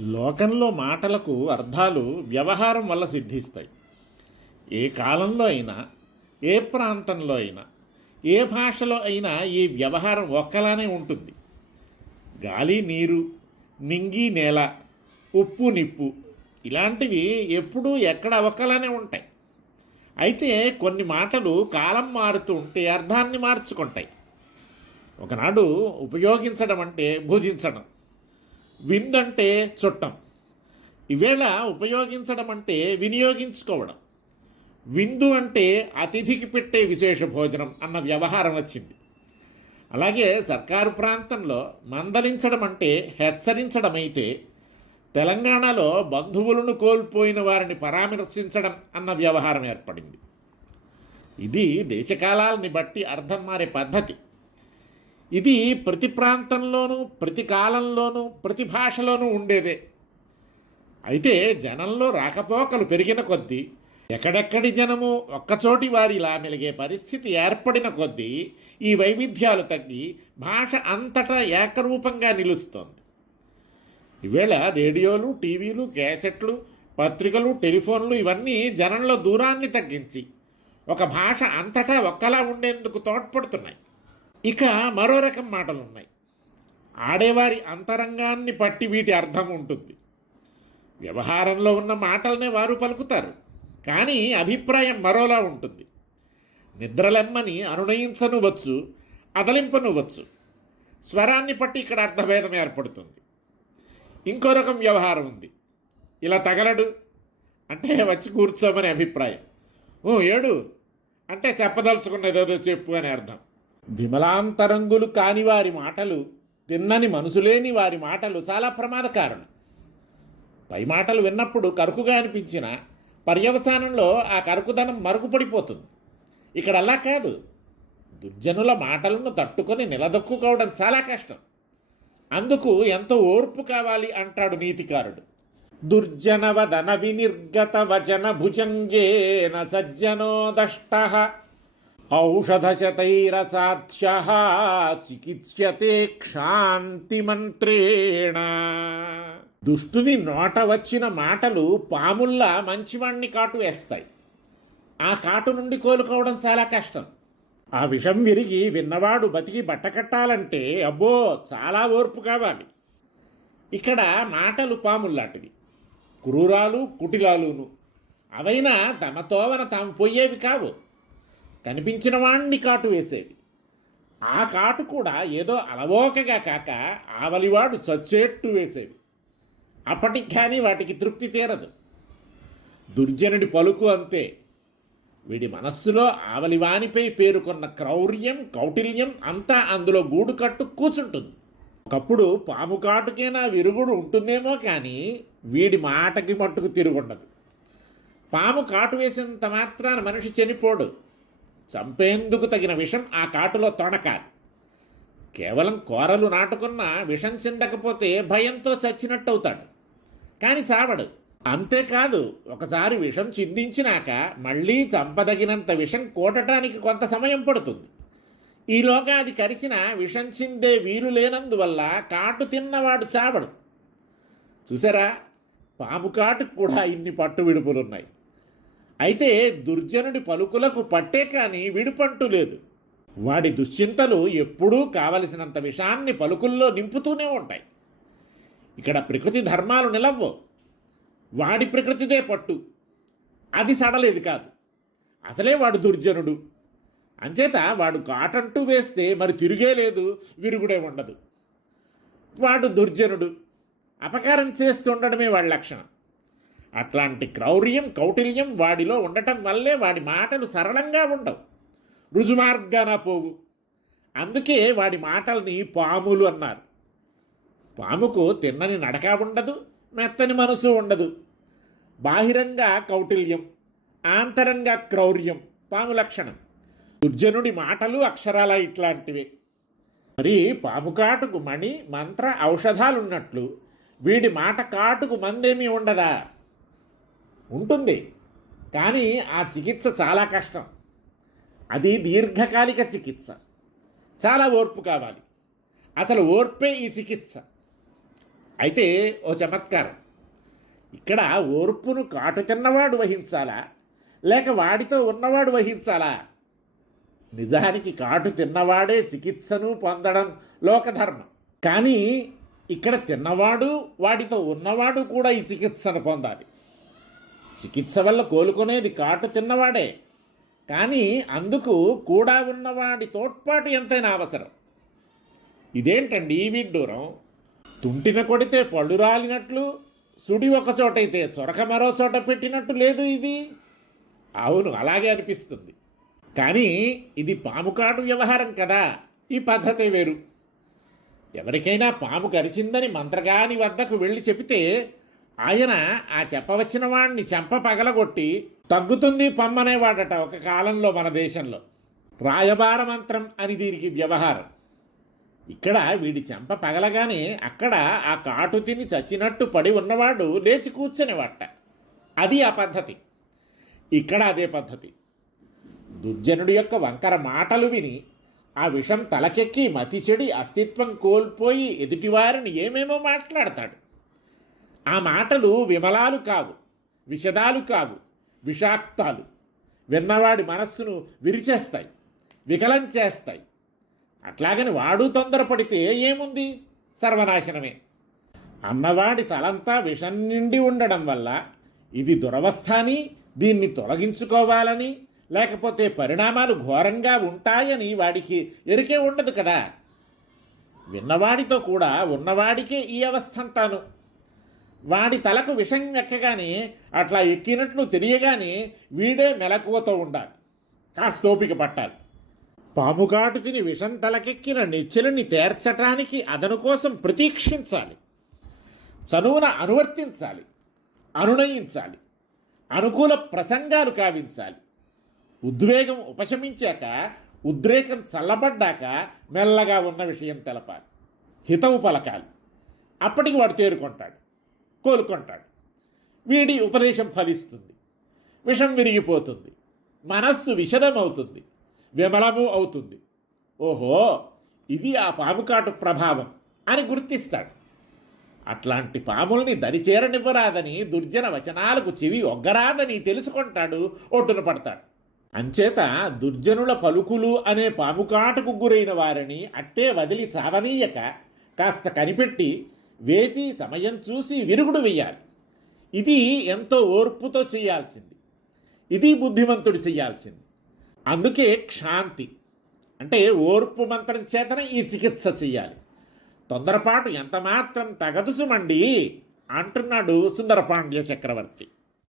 లోకంలో మాటలకు అర్థాలు వ్యవహారం వల్ల సిద్ధిస్తాయి. ఏ కాలంలో అయినా ఏ ప్రాంతంలో అయినా ఏ భాషలో అయినా ఈ వ్యవహారం ఒక్కలానే ఉంటుంది. గాలి నీరు నింగి నేల ఉప్పు నిప్పు ఇలాంటివి ఎప్పుడూ ఎక్కడ ఒక్కలానే ఉంటాయి. అయితే కొన్ని మాటలు కాలం మారుతూ ఉంటే అర్థాన్ని మార్చుకుంటాయి. ఒకనాడు ఉపయోగించడం అంటే భుజించడం. విందంటే చుట్టం. ఈవేళ ఉపయోగించడం అంటే వినియోగించుకోవడం. విందు అంటే అతిథికి పెట్టే విశేష భోజనం అన్న వ్యవహారం వచ్చింది. అలాగే సర్కారు ప్రాంతంలో మందలించడం అంటే హెచ్చరించడం అయితే తెలంగాణలో బంధువులను కోల్పోయిన వారిని పరామర్శించడం అన్న వ్యవహారం ఏర్పడింది. ఇది దేశకాలాలని బట్టి అర్థం మారే పద్ధతి. ఇది ప్రతి ప్రాంతంలోనూ ప్రతి కాలంలోనూ ప్రతి భాషలోనూ ఉండేదే. అయితే జనంలో రాకపోకలు పెరిగిన కొద్దీ ఎక్కడెక్కడి జనము ఒక్కచోటి వారిలా మెలిగే పరిస్థితి ఏర్పడిన కొద్దీ ఈ వైవిధ్యాలు తగ్గి భాష అంతటా ఏకరూపంగా నిలుస్తోంది. ఈవేళ రేడియోలు టీవీలు క్యాసెట్లు పత్రికలు టెలిఫోన్లు ఇవన్నీ జనంలో దూరాన్ని తగ్గించి ఒక భాష అంతటా ఒక్కలా ఉండేందుకు తోడ్పడుతున్నాయి. ఇక మరో రకం మాటలు ఉన్నాయి ఆడేవారి అంతరంగాన్ని పట్టి వీటి అర్థం ఉంటుంది. వ్యవహారంలో ఉన్న మాటలనే వారు పలుకుతారు కానీ అభిప్రాయం మరోలా ఉంటుంది. నిద్రలెమ్మని అనునయించను వచ్చు అదలింపను వచ్చు స్వరాన్ని పట్టి ఇక్కడ అర్థభేదం ఏర్పడుతుంది. ఇంకో రకం వ్యవహారం ఉంది. ఇలా తగలడు అంటే వచ్చి కూర్చోమని అభిప్రాయం. ఓ ఏడు అంటే చెప్పదలుచుకున్నదేదో చెప్పు అని అర్థం. విమలాంతరంగులు కాని వారి మాటలు తిన్నని మనసులేని వారి మాటలు చాలా ప్రమాదకారణం. పై మాటలు విన్నప్పుడు కరుకుగా అనిపించిన పర్యవసానంలో ఆ కరుకుదనం మరుగుపడిపోతుంది. ఇక్కడ అలా కాదు దుర్జనుల మాటలను తట్టుకొని నిలదొక్కుకోవడం చాలా కష్టం. అందుకు ఎంతో ఓర్పు కావాలి అంటాడు నీతికారుడు. దుర్జనవదన వినిర్గత వచన భుజంగేన సజ్జనోదష్ట దష్ట ఔషధశతైరసాధ్య చికిత్స్యతే క్షాంతిమంత్రేణ దుష్టుని నోట వచ్చిన మాటలు పాముల్లా మంచివాణ్ణి కాటు వేస్తాయి. ఆ కాటు నుండి కోలుకోవడం చాలా కష్టం. ఆ విషం విరిగి విన్నవాడు బతికి బట్టకట్టాలంటే అబ్బో చాలా ఓర్పు కావాలి. ఇక్కడ మాటలు పాముల్లాంటివి. క్రూరాలు కుటిలాలును. అవైనా తమ తోవన తాము పోయేవి కావు. కనిపించిన వాణ్ణి కాటు వేసేవి ఆ కాటు కూడా ఏదో అలవోకగా కాక ఆవలివాడు చచ్చేట్టు వేసేవి అప్పటికి కానీ వాటికి తృప్తి తీరదు. దుర్జనుడి పలుకు అంతే. వీడి మనస్సులో ఆవలివానిపై పేరుకొన్న క్రౌర్యం కౌటిల్యం అంతా అందులో గూడు కట్టు కూచుంటుంది. ఒకప్పుడు పాము కాటుకైనా విరుగుడు ఉంటుందేమో కానీ వీడి మాటకి మట్టుకు తిరుగుండదు. పాము కాటు వేసినంత మాత్రాన మనిషి చనిపోడు. చంపేందుకు తగిన విషం ఆ కాటులో తొణకాలి కేవలం కూరలు నాటుకున్న విషం చిందకపోతే భయంతో చచ్చినట్టు అవుతాడు కానీ చావడు. అంతేకాదు ఒకసారి విషం చిందించినాక మళ్ళీ చంపదగినంత విషం కూటటానికి కొంత సమయం పడుతుంది. ఈలోగా అది కరిచిన విషం చిందే వీలు లేనందువల్ల కాటు తిన్నవాడు చావడు. చూసారా? పాము కాటుకు కూడా ఇన్ని పట్టు విడుపులున్నాయి అయితే దుర్జనుడి పలుకులకు పట్టే కానీ విడుపంటు లేదు. వాడి దుశ్చింతలు ఎప్పుడూ కావలసినంత విషాన్ని పలుకుల్లో నింపుతూనే ఉంటాయి. ఇక్కడ ప్రకృతి ధర్మాలు నిలవ్వు. వాడి ప్రకృతిదే పట్టు. అది సడలేదు కాదు. అసలే వాడు దుర్జనుడు. అంచేత వాడు కాటంటూ వేస్తే మరి తిరిగే లేదు విరుగుడే ఉండదు. వాడు దుర్జనుడు. అపకారం చేస్తుండడమే వాడి లక్షణం. అట్లాంటి క్రౌర్యం కౌటిల్యం వాడిలో ఉండటం వల్లే వాడి మాటలు సరళంగా ఉండవు. రుజుమార్గాన పోవు. అందుకే వాడి మాటల్ని పాములు అన్నారు. పాముకు తిన్నని నడక ఉండదు మెత్తని మనసు ఉండదు. బాహిరంగా కౌటిల్యం ఆంతరంగా క్రౌర్యం పాము లక్షణం. దుర్జనుడి మాటలు అక్షరాల ఇట్లాంటివే. మరి పాము కాటుకు మణి మంత్ర ఔషధాలున్నట్లు వీడి మాట కాటుకు మందేమీ ఉండదా? ఉంటుంది. కానీ ఆ చికిత్స చాలా కష్టం. అది దీర్ఘకాలిక చికిత్స. చాలా ఓర్పు కావాలి. అసలు ఓర్పే ఈ చికిత్స. అయితే ఓ చమత్కారం. ఇక్కడ ఓర్పును కాటు తిన్నవాడు వహించాలా? లేక వాడితో ఉన్నవాడు వహించాలా? నిజానికి కాటు తిన్నవాడే చికిత్సను పొందడం లోకధర్మం. కానీ ఇక్కడ తిన్నవాడు వాడితో ఉన్నవాడు కూడా ఈ చికిత్సను పొందాలి. చికిత్స వల్ల కోలుకునేది కాటు తిన్నవాడే. కానీ అందుకు కూడా ఉన్నవాడి తోడ్పాటు ఎంతైనా అవసరం. ఇదేంటండి ఈ విడ్డూరం తుంటిన కొడితే పళ్ళు రాలినట్లు సుడి ఒక చోటైతే చొరక మరో చోట పెట్టినట్టు లేదు ఇది. అవును అలాగే అనిపిస్తుంది. కానీ ఇది పాము కాటు వ్యవహారం కదా ఈ పద్ధతి వేరు. ఎవరికైనా పాము కరిచిందని మంత్రగాని వద్దకు వెళ్ళి చెబితే ఆయన ఆ చెప్పవచ్చిన వాడిని చెంప పగలగొట్టి తగ్గుతుంది పమ్మనేవాడట ఒక కాలంలో మన దేశంలో. రాయబార మంత్రం అని దీనికి వ్యవహారం. ఇక్కడ వీడి చెంప పగలగానే అక్కడ ఆ కాటు తిని చచ్చినట్టు పడి ఉన్నవాడు లేచి కూర్చునేవాట. అది ఆ పద్ధతి. ఇక్కడ అదే పద్ధతి. దుర్జనుడి యొక్క వంకర మాటలు విని ఆ విషం తలకెక్కి మతి చెడి అస్తిత్వం కోల్పోయి ఎదుటివారిని ఏమేమో మాట్లాడతాడు. ఆ మాటలు విమలాలు కావు విషదాలు కావు విషాక్తాలు. విన్నవాడి మనస్సును విరిచేస్తాయి వికలం చేస్తాయి. అట్లాగని వాడు తొందరపడితే ఏముంది? సర్వనాశనమే. అన్నవాడి తలంతా విషం నిండి ఉండడం వల్ల ఇది దురవస్థ అని దీన్ని తొలగించుకోవాలని లేకపోతే పరిణామాలు ఘోరంగా ఉంటాయని వాడికి ఎరికే ఉండదు కదా. విన్నవాడితో కూడా ఉన్నవాడికే ఈ అవస్థ అంటాను. వాడి తలకు విషం ఎక్కగానే అట్లా ఎక్కినట్లు తెలియగానే వీడే మెలకువతో ఉండాలి. కాస్తోపిక పట్టాలి. పాముగాటు తిని విషం తలకెక్కిన నెచ్చెలని తేర్చటానికి అదను కోసం ప్రతీక్షించాలి. చనువున అనువర్తించాలి. అనునయించాలి. అనుకూల ప్రసంగాలు కావించాలి. ఉద్వేగం ఉపశమించాక ఉద్రేకం చల్లబడ్డాక మెల్లగా ఉన్న విషయం తెలపాలి. హితవు పలకాలి. అప్పటికి వాడు తేరుకుంటాడు. కోలుకుంటాడు. వీడి ఉపదేశం ఫలిస్తుంది. విషం విరిగిపోతుంది. మనస్సు విషదమవుతుంది. విమలము అవుతుంది. ఓహో ఇది ఆ పాముకాటు ప్రభావం అని గుర్తిస్తాడు. అట్లాంటి పాముల్ని దరిచేరనివ్వరాదని దుర్జన వచనాలకు చెవి ఒగ్గరాదని తెలుసుకుంటాడు ఒడ్డున పడతాడు. అంచేత దుర్జనుల పలుకులు అనే పాముకాటుకు గురైన వారిని అట్టే వదిలి చావనీయక కాస్త కనిపెట్టి వేచి సమయం చూసి విరుగుడు వేయాలి ఇది ఎంతో ఓర్పుతో చేయాల్సింది. ఇది బుద్ధిమంతుడు చేయాల్సింది. అందుకే క్షాంతి అంటే ఓర్పు మంత్రం చేతనే ఈ చికిత్స చేయాలి. తొందరపాటు ఎంతమాత్రం తగదు తగదుసుమండి అంటున్నాడు సుందరపాండ్య చక్రవర్తి.